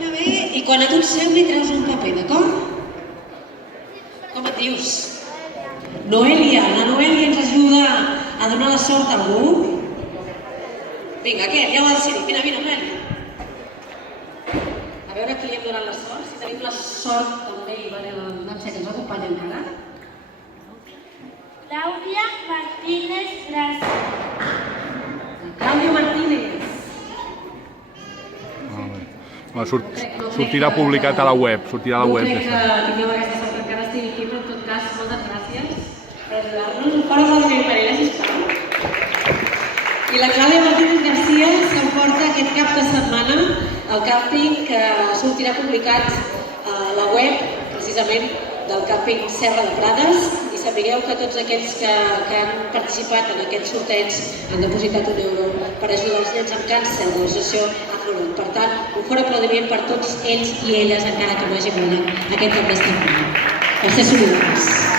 Camina bé i quan et sembli treus un paper, d'acord? Com et dius? Noelia. La Noelia ens ajuda a donar la sort a algú. Vinga, aquest, ja ho ha decidit. Vine, Noelia. A veure qui li hem donat la sort. Si tenim la sort també, i no sé, que ens acompanya encara. Clàudia Martínez Gràcia. Clàudia Martínez. Sortirà publicat a la web. Sortirà a la web. No crec que tingueu aquesta sort encara estigui aquí, però en tot cas, moltes gràcies per ajudar-nos. Un fort aplaudiment per ella, sisplau. I la Clàudia Martínez García s'emporta aquest cap de setmana al càmping que sortirà publicat a la web, precisament, del càmping Serra de Prades, i sapigueu que tots aquells que han participat en aquest sorteig han depositat €1 per ajudar els nens amb càncer de l'associació Afroland. Per tant, un fort aplaudiment per tots ells i elles, encara que no hagin guanyat aquest cap de setmana. Per ser solidarios.